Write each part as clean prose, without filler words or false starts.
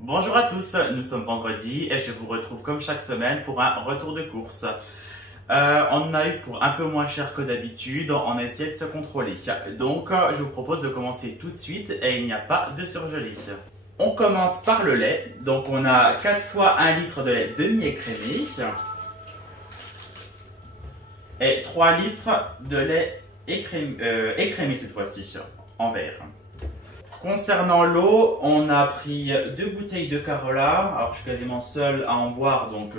Bonjour à tous, nous sommes vendredi et je vous retrouve comme chaque semaine pour un retour de course. On en a eu pour un peu moins cher que d'habitude, on a essayé de se contrôler. Donc je vous propose de commencer tout de suite et il n'y a pas de surgelé. On commence par le lait, donc on a 4 fois 1 litre de lait demi-écrémé et 3 litres de lait écrémé cette fois-ci, en verre. Concernant l'eau, on a pris 2 bouteilles de Carola. Alors je suis quasiment seul à en boire, donc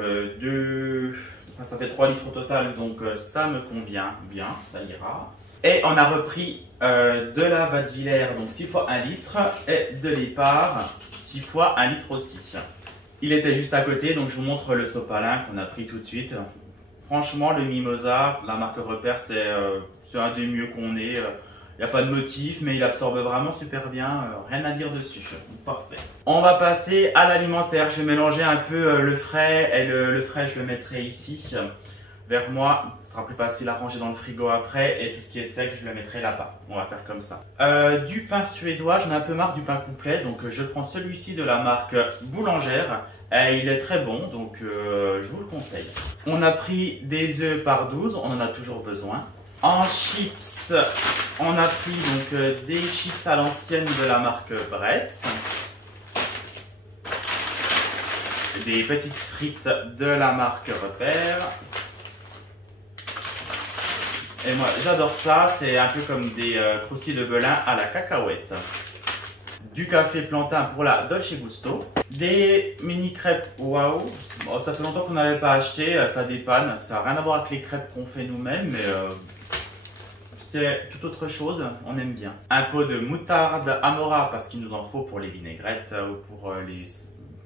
ça fait 3 litres au total, donc ça me convient bien, ça ira. Et on a repris de la Vadevillers, donc 6 fois 1 litre, et de l'Épar, 6 fois 1 litre aussi. Il était juste à côté, donc je vous montre le sopalin qu'on a pris tout de suite. Franchement, le Mimosa, la marque Repère, c'est un des mieux qu'on ait. Il n'y a pas de motif, mais il absorbe vraiment super bien, rien à dire dessus, parfait. On va passer à l'alimentaire, je vais mélanger un peu le frais, et le frais je le mettrai ici, vers moi, ce sera plus facile à ranger dans le frigo après, et tout ce qui est sec je le mettrai là-bas, on va faire comme ça. Du pain suédois, j'en ai un peu marre du pain complet, donc je prends celui-ci de la marque Boulangère, et il est très bon, donc je vous le conseille. On a pris des œufs par 12, on en a toujours besoin. En chips, on a pris donc des chips à l'ancienne de la marque Brett, des petites frites de la marque Repère. Et moi j'adore ça, c'est un peu comme des croustilles de Belin à la cacahuète. Du café plantain pour la Dolce Gusto. Des mini crêpes waouh. Bon, ça fait longtemps qu'on n'avait pas acheté, ça dépanne. Ça n'a rien à voir avec les crêpes qu'on fait nous-mêmes, mais c'est tout autre chose, on aime bien. Un pot de moutarde Amora parce qu'il nous en faut pour les vinaigrettes ou pour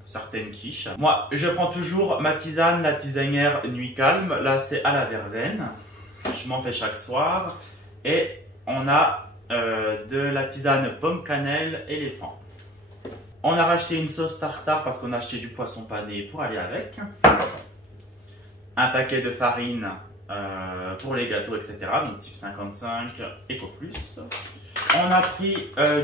certaines quiches. Moi, je prends toujours ma tisane, la tisanière Nuit Calme. Là, c'est à la verveine. Je m'en fais chaque soir. Et on a de la tisane pomme cannelle éléphant. On a racheté une sauce tartare parce qu'on a acheté du poisson pané pour aller avec. Un paquet de farine pour les gâteaux, etc. Donc type 55, Eco Plus. On a pris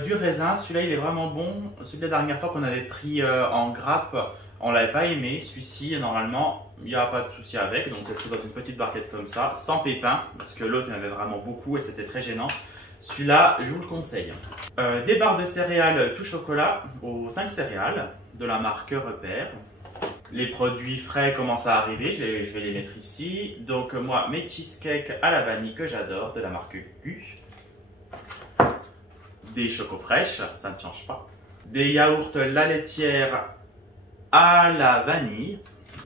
du raisin. Celui-là, il est vraiment bon. Celui de la dernière fois qu'on avait pris en grappe, on l'avait pas aimé. Celui-ci, normalement, il n'y a pas de souci avec. Donc c'est dans une petite barquette comme ça, sans pépins, parce que l'autre, il y en avait vraiment beaucoup et c'était très gênant. Celui-là, je vous le conseille. Des barres de céréales tout chocolat aux 5 céréales de la marque Repère. Les produits frais commencent à arriver, je vais les mettre ici. Donc moi, mes cheesecakes à la vanille que j'adore de la marque Gu. Des chocos fraîches, ça ne change pas. Des yaourts La Laitière à la vanille.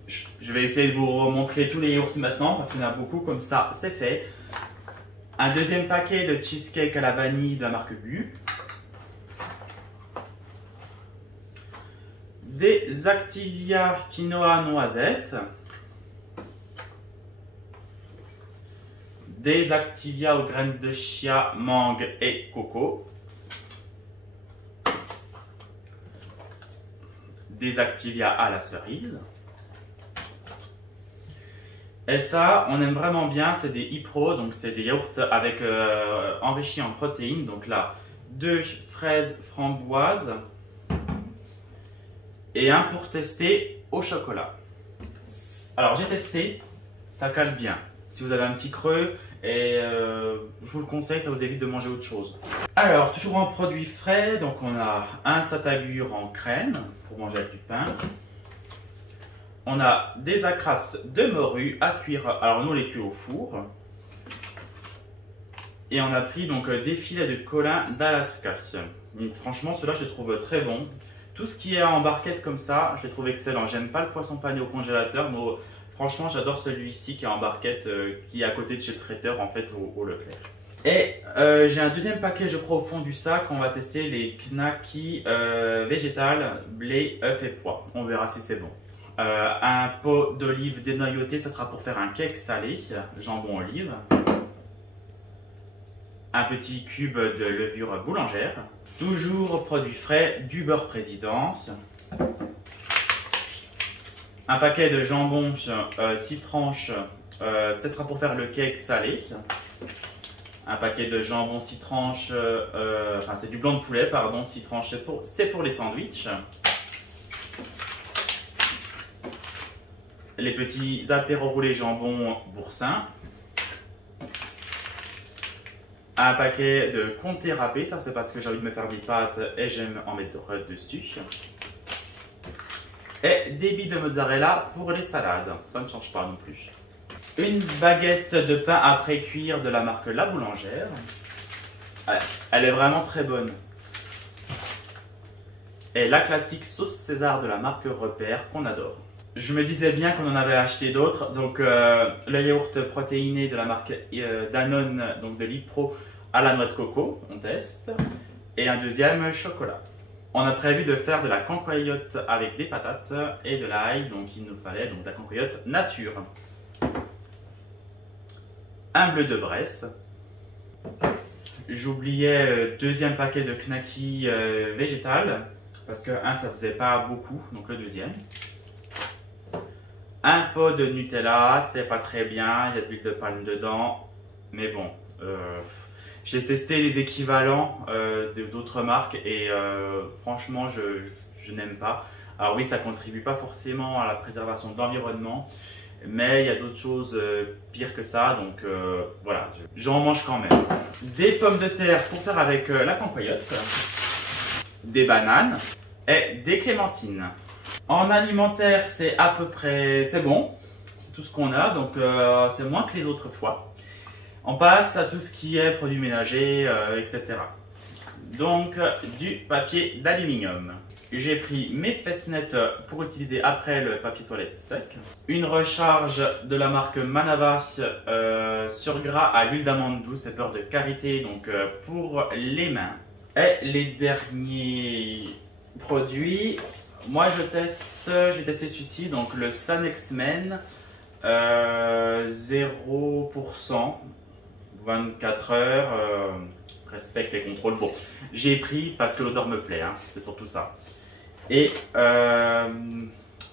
Je vais essayer de vous remontrer tous les yaourts maintenant parce qu'il y en a beaucoup, comme ça c'est fait. Un deuxième paquet de cheesecake à la vanille de la marque Gu. Des Activia quinoa noisette. Des Activia aux graines de chia, mangue et coco. Des Activia à la cerise. Et ça, on aime vraiment bien, c'est des e-pro, donc c'est des yaourts avec enrichis en protéines. Donc là, 2 fraises framboises et un pour tester au chocolat. Alors j'ai testé, ça cale bien. Si vous avez un petit creux, et je vous le conseille, ça vous évite de manger autre chose. Alors, toujours en produits frais, donc on a un Satagur en crème pour manger avec du pain. On a des acras de morue à cuire, alors nous on les cuit au four. Et on a pris donc des filets de colin d'Alaska. Donc franchement, ceux-là je les trouve très bons. Tout ce qui est en barquette comme ça, je les trouve excellents. J'aime pas le poisson pané au congélateur, mais franchement j'adore celui-ci qui est en barquette, qui est à côté de chez Traiteur en fait au Leclerc. Et j'ai un deuxième paquet, je crois, au fond du sac. On va tester les knackis végétales, blé, œufs et pois. On verra si c'est bon. Un pot d'olive dénoyautée, ça sera pour faire un cake salé, jambon olive. Un petit cube de levure boulangère. Toujours produit frais, du beurre Présidence. Un paquet de jambon 6 tranches Ce sera pour faire le cake salé. Un paquet de jambon 6 tranches, enfin c'est du blanc de poulet, pardon, 6 tranches, c'est pour les sandwichs. Les petits apéros roulés jambon boursin. Un paquet de comté râpé, ça c'est parce que j'ai envie de me faire des pâtes et j'aime en mettre dessus. Et des billes de mozzarella pour les salades, ça ne change pas non plus. Une baguette de pain à pré-cuire de la marque La Boulangère. Elle est vraiment très bonne. Et la classique sauce César de la marque Repère qu'on adore. Je me disais bien qu'on en avait acheté d'autres. Donc le yaourt protéiné de la marque Danone, donc de Lipro à la noix de coco, on teste. Et un deuxième chocolat. On a prévu de faire de la cancoyote avec des patates et de l'ail. Donc il nous fallait donc de la cancoyote nature. Un bleu de Bresse. J'oubliais deuxième paquet de knacky végétal parce que un ça faisait pas beaucoup, donc le deuxième. Un pot de Nutella, c'est pas très bien, il y a de l'huile de palme dedans, mais bon, j'ai testé les équivalents d'autres marques et franchement je n'aime pas. Alors oui, ça contribue pas forcément à la préservation de l'environnement, mais il y a d'autres choses pires que ça, donc voilà, j'en mange quand même. Des pommes de terre pour faire avec la cancoyote, des bananes et des clémentines. En alimentaire, c'est à peu près, c'est bon, c'est tout ce qu'on a, donc c'est moins que les autres fois. On passe à tout ce qui est produits ménagers, etc. Donc du papier d'aluminium. J'ai pris mes fesses-nettes pour utiliser après le papier toilette sec. Une recharge de la marque Manava sur gras à l'huile d'amande douce et beurre de karité, donc pour les mains. Et les derniers produits, moi je vais tester celui-ci, donc le Sanexmen 0%, 24 heures, respecte les contrôles. Bon, j'ai pris parce que l'odeur me plaît, hein, c'est surtout ça. Et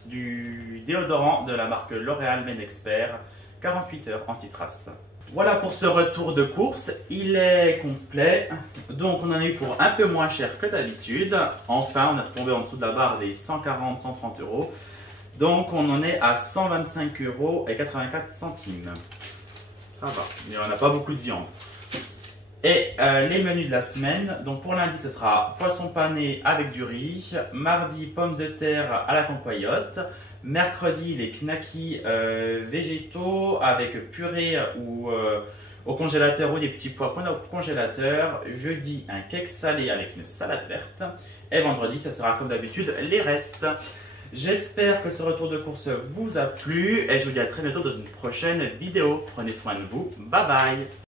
du déodorant de la marque L'Oréal Men Expert, 48 heures anti-trace. Voilà pour ce retour de course, il est complet, donc on en a eu pour un peu moins cher que d'habitude. Enfin, on est retombé en dessous de la barre des 140-130 euros, donc on en est à 125,84 euros. Ça va, mais on n'a pas beaucoup de viande. Et les menus de la semaine, donc pour lundi ce sera poisson pané avec du riz, mardi pommes de terre à la cancoyote, mercredi les knackis végétaux avec purée ou au congélateur ou des petits pois qu'on a au congélateur, jeudi un cake salé avec une salade verte et vendredi ce sera comme d'habitude les restes. J'espère que ce retour de course vous a plu et je vous dis à très bientôt dans une prochaine vidéo. Prenez soin de vous, bye bye.